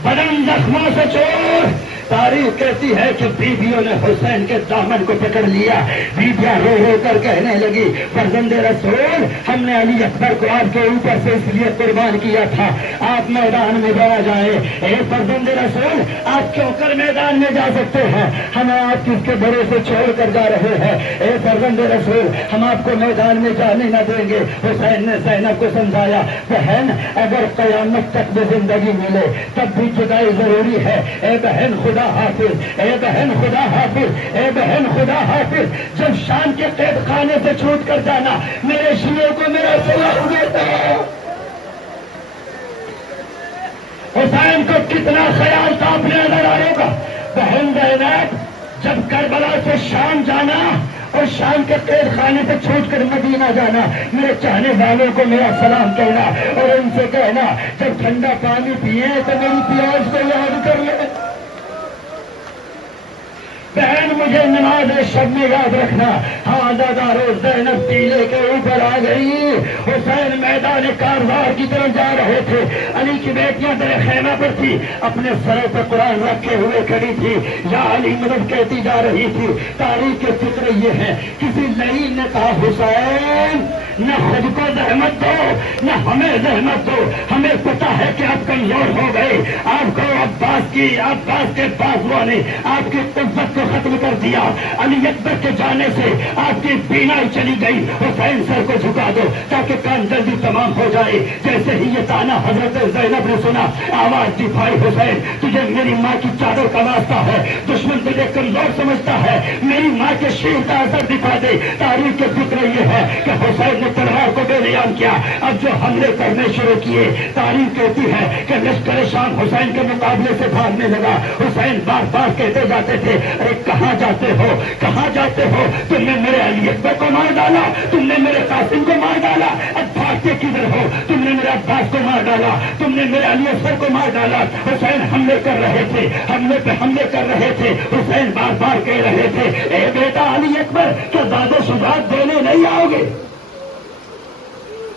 بدن زخموں سے چور. تاریخ کہتی ہے کہ بیویوں نے حسین کے دامن کو پکڑ لیا. بیویاں رو رو کر کہنے لگی فرزند رسول ہم نے علی اکبر کو آپ کے اوپر سے اس لیے قربان کیا تھا آپ میدان میں جا جائیں. اے فرزند رسول آپ کیوں کر میدان میں جا سکتے ہیں, ہم آپ کس کے بھروسے چھوڑ کر جا رہے ہیں. اے فرزند رسول ہم آپ کو میدان میں جانے نہ دیں گے. حسین نے زینب کو سمجھایا بہن اگر قیامت تک بھی زندگی ملے تب بھی جدائی ضروری ہے. اے بہن خدا حافظ, اے بہن خدا حافظ, اے بہن خدا حافظ. جب شام کے قید خانے سے چھوٹ کر جانا میرے شیعوں کو میرا سلاح دیتا. حسین کو کتنا خیال تھا اپنے نظر آئے گا. بہن زینب جب کربلا سے شام جانا اور شام کے قید خانے سے چھوٹ کر مدینہ جانا میرے چاہنے والوں کو میرا سلام کہنا اور ان سے کہنا جب ٹھنڈا پانی پیے تو میری پیاس کو یاد کر لے. بہن مجھے نماز شب میں یاد رکھنا. ہاں دادا روز زینب ٹیلے کے اوپر آ گئی. حسین میدان کارزار کی طرف جا رہے تھے. علی کی بیٹیاں در خیمہ پر تھی, اپنے سروں پر قرآن رکھے ہوئے کھڑی تھی. یا علی مدد کہتی جا رہی تھی. تاریخ کے فکر یہ ہے کسی لعین نے کہا حسین نہ خود کو زحمت دو نہ ہمیں زحمت دو, ہمیں پتا ہے کہ آپ کمزور ہو گئے. آپ کو عباس کے بازوؤں نے آپ کی قوت کو ختم کر دیا. علی اکبر کے جانے سے آپ کی بینائی چلی گئی. حسین سر کو جھکا دو تاکہ کام جلدی تمام ہو جائے. جیسے ہی یہ تانا حضرت زینب نے سنا آواز دی بھائی حسین تجھے میری ماں کی چادر کا واسطہ ہے, دشمن تجھے کمزور سمجھتا ہے, میری ماں کے شیر کا اثر دکھا دے. تاریخ کے فکر یہ ہے کہ حسین نے تلوار کو بے نیام کیا. اب جو حملے کرنے شروع کیے تاریخ کہتی ہے کہ لشکر شام حسین کے مقابلے سے بھاگنے لگا. حسین بار بار کہتے جاتے تھے ارے کہاں جاتے ہو, کہاں جاتے ہو, تم نے میرے علی اکبر کو مار ڈالا, تم نے میرے قاسم کو مار ڈالا, اب بھاگتے کدھر ہو, تم نے میرے عباس کو مار ڈالا, تم نے میرے علی اکبر کو مار ڈالا. حسین حملے کر رہے تھے, حملے پہ حملے کر رہے تھے. حسین بار بار کہہ رہے تھے اے بیٹا علی اکبر کیا زیادہ شجاعت دینے نہیں آؤ گے,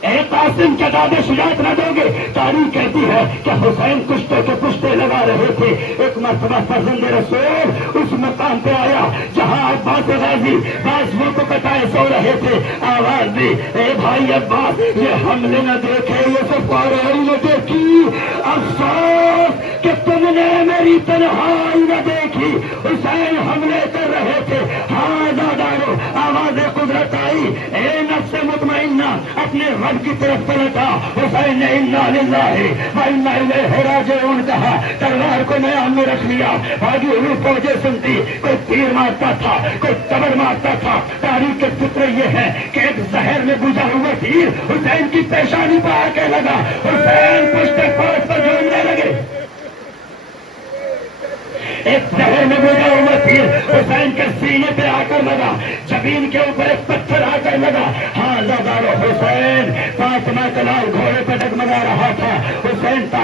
اے قاسم کیا داد شجاعت نہ دو گے. تاریخ کہتی ہے کہ حسین کشتے کے پشتے لگا رہے تھے. ایک مرتبہ فرزند رسول اس مقام پہ آیا جہاں عباس غازی بازوؤں کو کٹائے سو رہے تھے. آواز دی اے بھائی عباس یہ حملے نہ دیکھے یہ سب پارائی نہ دیکھی, افسوس کہ تم نے میری تنہائی نہ دیکھی. حسین حملے کر رہے تھے. ہاں دادارو آواز قدرت آئی, اے نفس مطمئنہ اپنے رب کی طرف پلٹا. حسین نے انا للہ و انا الیہ راجعون کہا, تلوار کو میان میں رکھ لیا. بھاگی ہوئی فوجیں سنتی, کوئی تیر مارتا تھا, کوئی قبر مارتا تھا. تاریخ کے فکر یہ ہے کہ ایک زہر میں بجھا ہوا تیر حسین کی پیشانی پر آ کے لگا. حسین پشت فوج پر جھومنے لگے. ایک زہر میں بجھا ہوا تیر حسین کے سینے پہ آ کر لگا, جبین کے اوپر ایک پتھر آ کر لگا. ہاں زادارو حسین فاطمہ کا لال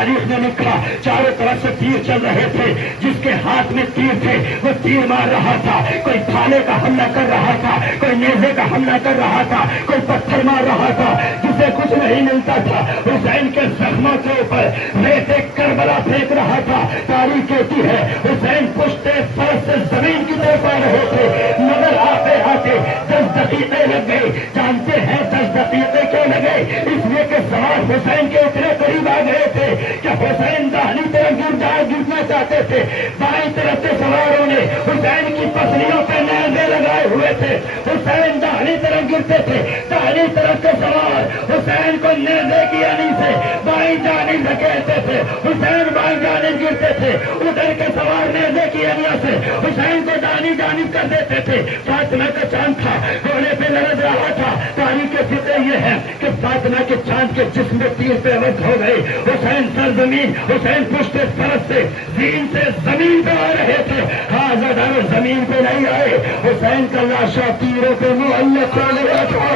تاریخ نے لکھا چاروں طرف سے تیر چل رہے تھے، جس کے ہاتھ میں تیر تھے وہ تیر مار رہا تھا، کوئی بھالے کا حملہ کر رہا تھا، کوئی نیزے کا حملہ کر رہا تھا، کوئی پتھر مار رہا تھا، جسے کچھ نہیں ملتا تھا حسین کے زخموں کے اوپر ریت کربلا پھینک رہا تھا۔ تاریخ کہتی ہے حسین پشتے فرش سے زمین کی طرف آ رہے تھے، مگر آتے آتے 10 دقیقے لگ گئے۔ جانتے ہیں 10 دقیقے کیوں لگے؟ اس لیے کہ سوار حسین کے اتنے قریب آ گئے تھے کہ حسین داہنی طرف گرنا چاہتے تھے، بائیں طرف سے سواروں نے حسین کی پسلیوں پہ نیزے لگائے ہوئے تھے، حسین داہنی طرف گرتے تھے، داہنی طرف سے سوار حسین کو نیزے کی علی سے بائیں جانب دھکیلتے تھے، حسین بائیں جانب گرتے تھے، ادھر کے سوار نیزے کی علی سے حسین کو داہنی جانب کر دیتے تھے۔ فاطمہ کا چاند تھا، گھوڑے پہ لڑ رہا تھا۔ تاریخ کے فکر یہ ہے کہ فاطمہ کے چاند کے جسم میں تیر پہ عوض ہو گئے، حسین سرزمین، حسین پشت فرس سے زین سے زمین پہ آ رہے تھے۔ ہاں زدار زمین پہ نہیں آئے، حسین کا لاشا تیروں پہ معلق ہو گیا تھا۔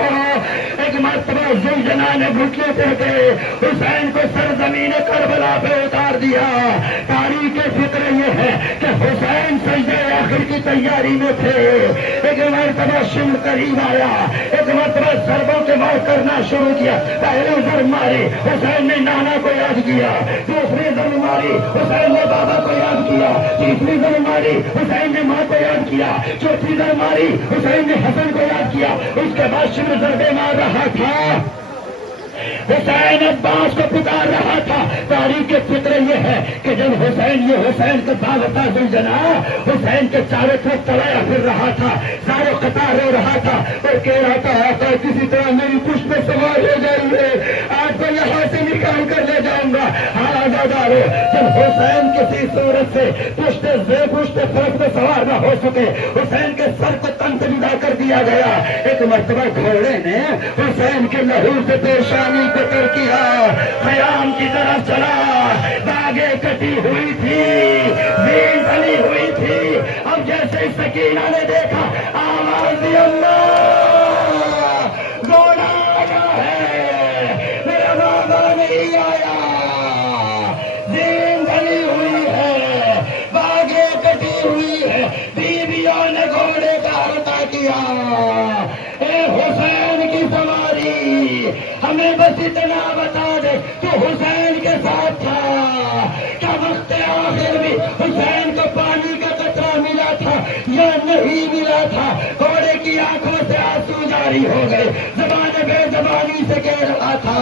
ایک مرتبہ زلجنا نے گھٹنے پہ گئے، حسین کو سرزمین کربلا پہ اتار دیا۔ تاریخ کے فکر یہ ہے کہ حسین سجدے آخر کی تیاری میں تھے۔ ایک مرتبہ شم قریب آیا، ایک مرتبہ ضربوں کے وار کرنا شروع کیا۔ پہلے ضرب ماری، حسین نے نانا کو یاد کیا، دوسری ضرب ماری، حسین نے بابا کو یاد کیا، تیسری ضرب ماری، حسین نے ماں کو یاد کیا، چوتھی ضرب ماری، حسین نے حسن کو یاد کیا۔ اس کے بعد شم ضربے مار رہا تھا، حسین عباس کو پکار رہا تھا۔ تاریخ کے فکر یہ ہے کہ جب حسین کا دعوتا زلجنا حسین کے چاروں طرف تڑایا پھر رہا تھا، زارو قطار ہو رہا تھا اور کہہ رہا تھا آقا کسی طرح میری پشت پہ سوار ہو جائیے، آج کو یہاں سے نکال کر لے جاؤں گا۔ آزادارو، جب حسین کسی صورت سے پشت فرس پہ سوار نہ ہو سکے، حسین کے سر کو تن سے جدا کر دیا گیا۔ ایک مرتبہ گھوڑے نے حسین کے لہو سے پیشانی کو تر کیا، خیام کی طرف چلا، باغیں کٹی ہوئی تھی، زین ڈلی ہوئی تھی۔ اب جیسے سکینہ نے دیکھا آواز دی اللہ، گھوڑا آیا ہے، میرا بابا نہیں آیا، زین ڈلی ہوئی ہے، باغیں کٹی ہوئی ہے، بیویوں نے گھوڑے کا ہرتا کیا۔ اے حسین کی سواری، ہمیں بس اتنا بتا دے تو حسین کے ساتھ تھا کیا؟ وقت آخر بھی حسین کو پانی کا قطرہ ملا تھا یا نہیں ملا تھا؟ گھوڑے کی آنکھوں سے آنسو جاری ہو گئے، زبان بے زبانی سے کہہ رہا تھا،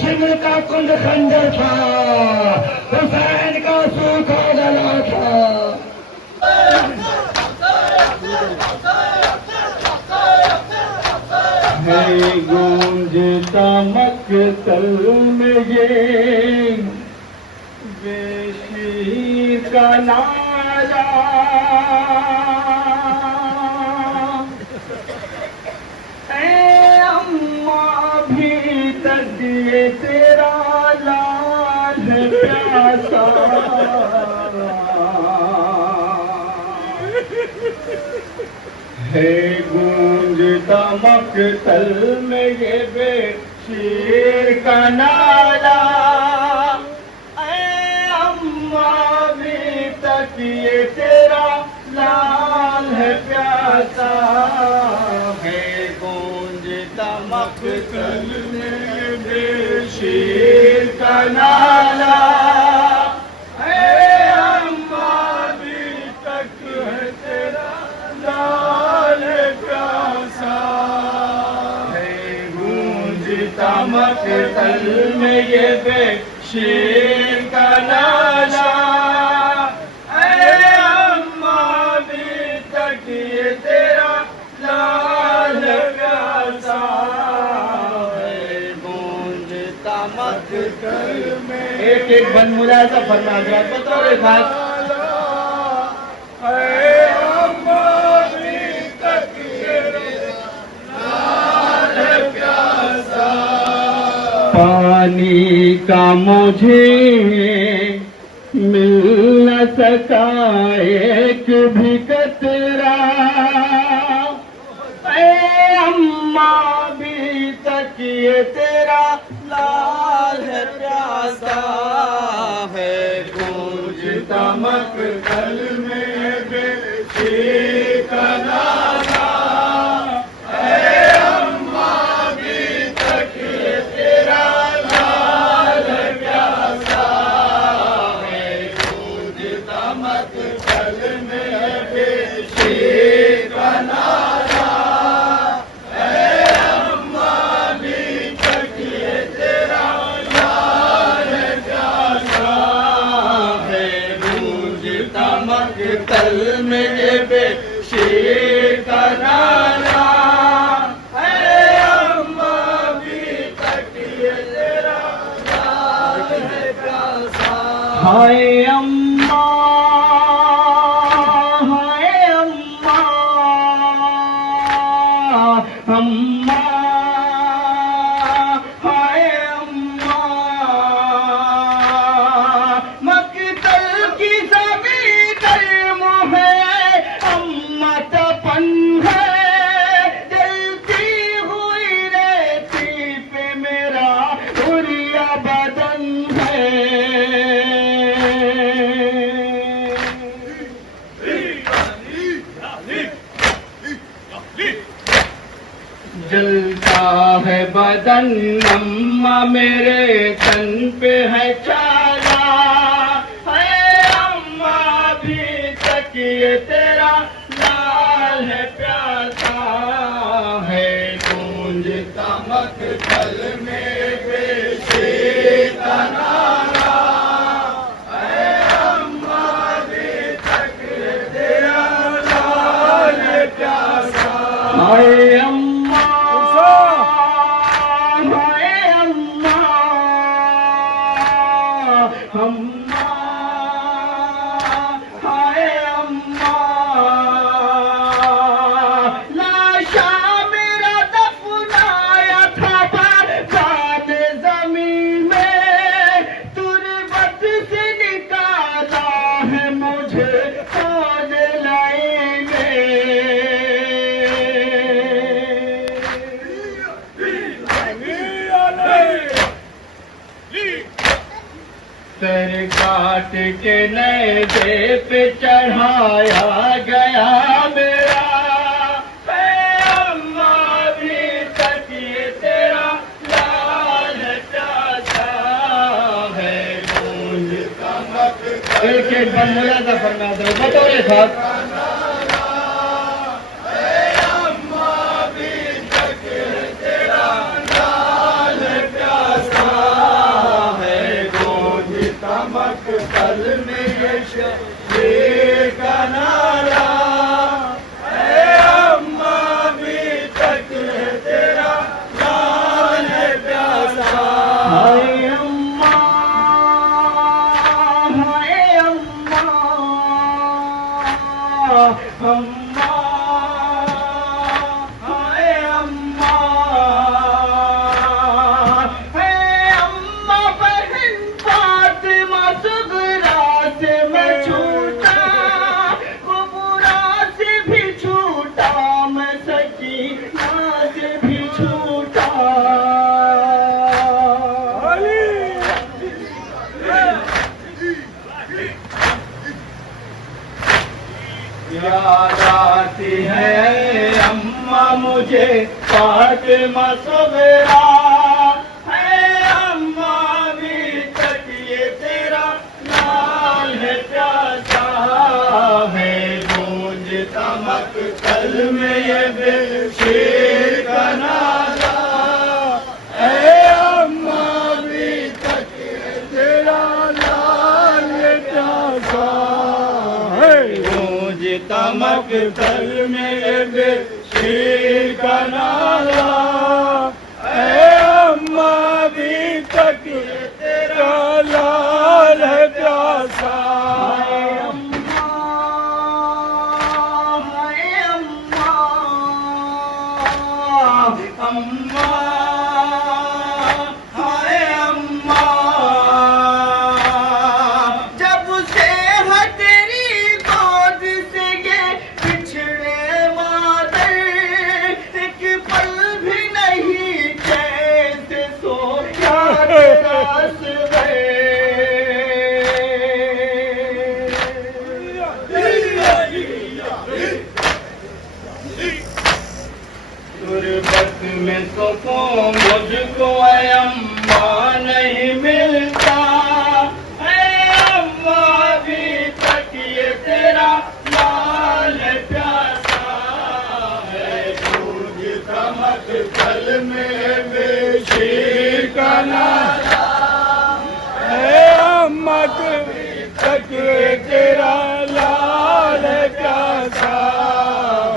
شمر کا کند خنجر تھا، حسین کا سوکھا گلا تھا۔ ہے گونجتا مقتل میں یہ بے شیر کا نعرہ، اے اماں بھی تک یہ تیرا لال پیاسا، ہے گونجتا مقتل میں یہ بے شیر کا نعرہ، اے اماں بھی تک یہ تیرا لال ہے پیاسا، ہے گونجتا مقتل میں یہ بے شیر کا نعرہ، اے اماں بھی تک ہے تیرا لال پیاسا، ہے گونجتا مقتل میں یہ بے شیر کا نعرہ، اے اماں بھی تک یہ تیرا لال پیاسا، ہے گونجتا مقتل میں۔ ایک ایک بند ملاحظہ فرما دیا بطور خاص، پانی کا مجھے مل نہ سکا ایک بھی قطرہ، اے اماں بھی تک یہ تیرا لال ہے پیاسا، دل میں بے شیر کا نالا اے اماں بھی تک یہ تیرا لال پیاسا ہے گونجتا مقتل میں بے شیر کا نالا اے اماں بھی تک یہ تیرا لال پیاسا ہے گونجتا مقتل میں بے شیر کا نالا اے اماں بھی تک یہ تیرا لال پیاسا ہائے اماں ہائے اماں اماں ہائے اماں مقتل کی زمین گرم ہے اماں تپن ہے جلتی ہوئی ریتی پہ میرا حریہ بدن جلتا ہے بدن اماں میرے تن پہ ہے چالا ہے اماں بھی تک یہ تیرا لال ہے پیاسا ہے گونجتا مقتل میں بے شیر کا نالا اے اماں بھی تک یہ تیرا لال ہے پیاسا ہائے اماں ہائے اماں اماں ہائے اماں لاشا میرا دفنایا تھا بارگاہ زمین میں تربت سے نکالا ہے مجھے کون لائی سر کاٹ کے نیزے پہ چڑھایا گیا میرا اے اماں بھی تک یہ تیرا لال پیاسا ہے گونجتا مقتل ایک ایک بار ملاحظہ فرما دو بطور خاص مقتل میں یہ شیر کا نالا اے اماں بھی تک یہ تیرا لال پیاسا ہائے اماں ہائے اماں اماں ہائے اماں اے اماں بہن فاطمہ صغریٰ سے میں چھوٹا وہ برا سے بھی چھوٹا میں سکینہ سے بھی چھوٹا یاد آتی ہے اماں مجھے فاطمہ صغریٰ ہے اماں بھی تک یہ تیرا لال ہے پیاسا ہے گونجتا مقتل میں یہ بے شیر کا نالا اے اماں بھی تک یہ تیرا لال ہے پیاسا ہے گونجتا مقتل میں یہ بے شیر کا نالا اے اماں بھی تک یہ تیرا لال ہے پیاسا ہائے اماں ہائے اماں اماں ہائے اماں جب سے ہے تیری گود سے یہ بچھڑے مادر ایک پل بھی نہیں چین سے سویا تیرا غربت میں سکون مجھ کو اے اماں نہیں ملتا، اے اماں بھی تک یہ تیرا لال پیاسا ہے، دودھ تمک پھل میں بے شیر کا نالا، اے اماں بھی تک یہ تیرا لال پیاسا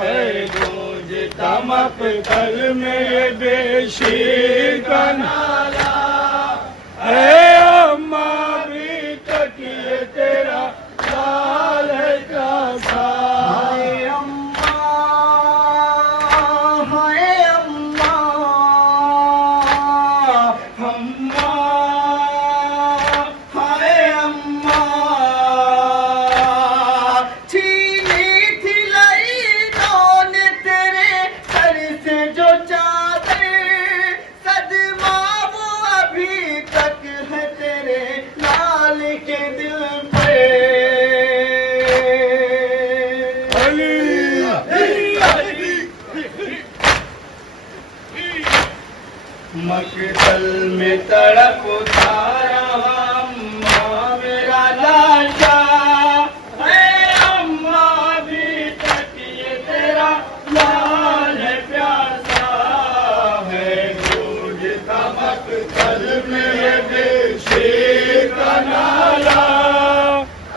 ہے، دودھ تمک پھل میں بے شیر کا نالا، اے اماں بھی تک یہ تیرا لال پیاسا، ہائے اماں، ہائے اماں، اماں، ہائے اماں، چھینی تھی لائنوں نے تیرے سر سے جو چادر، صدمہ وہ ابھی تک ہے تیرے لال کے دل پہ، مقتل میں تڑپ رہا اماں میرا لاشا، اے اماں بھی تک یہ تیرا لال پیاسا ہے، دودھ تمک پھل میں بے شیر کا نالا،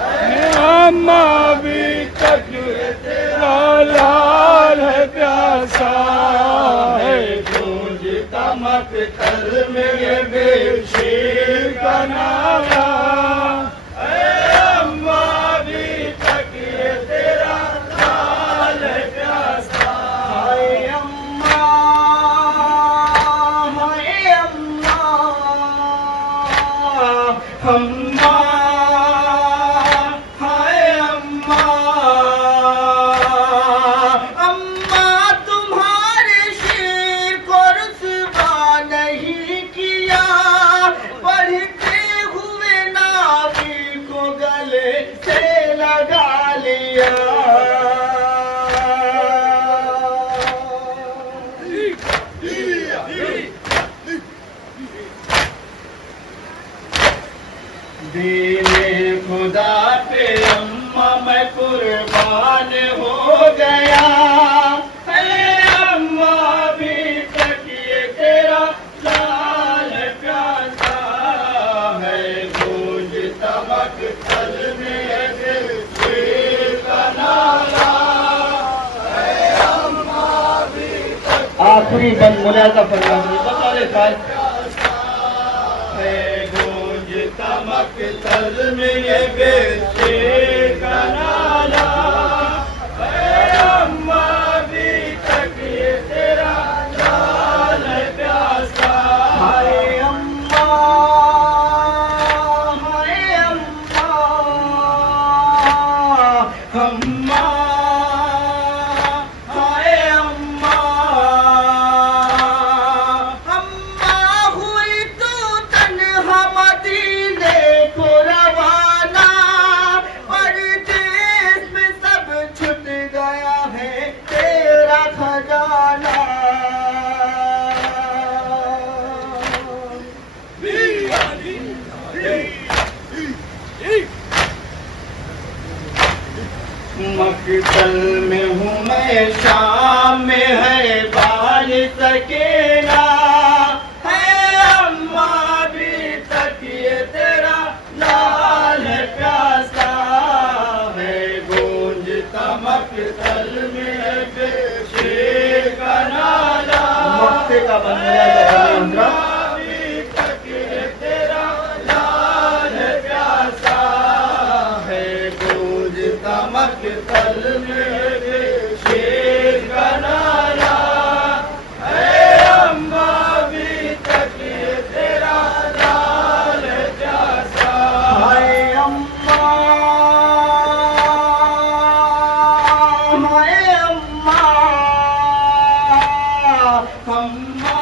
اے اماں بھی تک یہ تیرا لال پیاسا ہے، دودھ تمک پھل میں بے شیر کا نالا، اے اماں بھی تک یہ تیرا لال پیاسا، ہائے اماں، ہائے اماں، اماں، ہائے اماں، اماں تمہارے شیر کو رسوا نہیں کیا، پڑھتے ہوئے نابی کو گلے سے لگا لیا، دین خدا پہ اماں میں قربان ہو گیا، اے اماں بھی تک یہ تیرا لال پیاسا ہے، دودھ تمک پھل میں بے شیر کا نالا، اے اماں بھی تک آخری بند ملاحظہ فرمائیے، بطور خاص ہے، دودھ تمک پھل میں بے شیر کا نالا، اے اماں بھی تک یہ تیرا لال پیاسا، ہائے اماں، ہائے اماں، اماں، ہائے اماں، اماں ہوئی تو تنہا مدینے کو روانہ، پردیس میں سب چھٹ گیا ہے تیرا خزانہ، مقتل میں ہوں میں شام میں ہے بال سکینہ، ہے اماں بھی تک یہ تیرا لال پیاسا ہے، گونج تمک تل میں بے شیر کا نالا، مقتے کا بند ملاحظہ فرمائیے، اماں بھی تک یہ تیرا لال پیاسا ہے، گونج تمک تل میں بے شیر کا نالا، اے اماں بھی تک یہ تیرا لال پیاسا، ہائے اماں، ہائے اماں، اماں،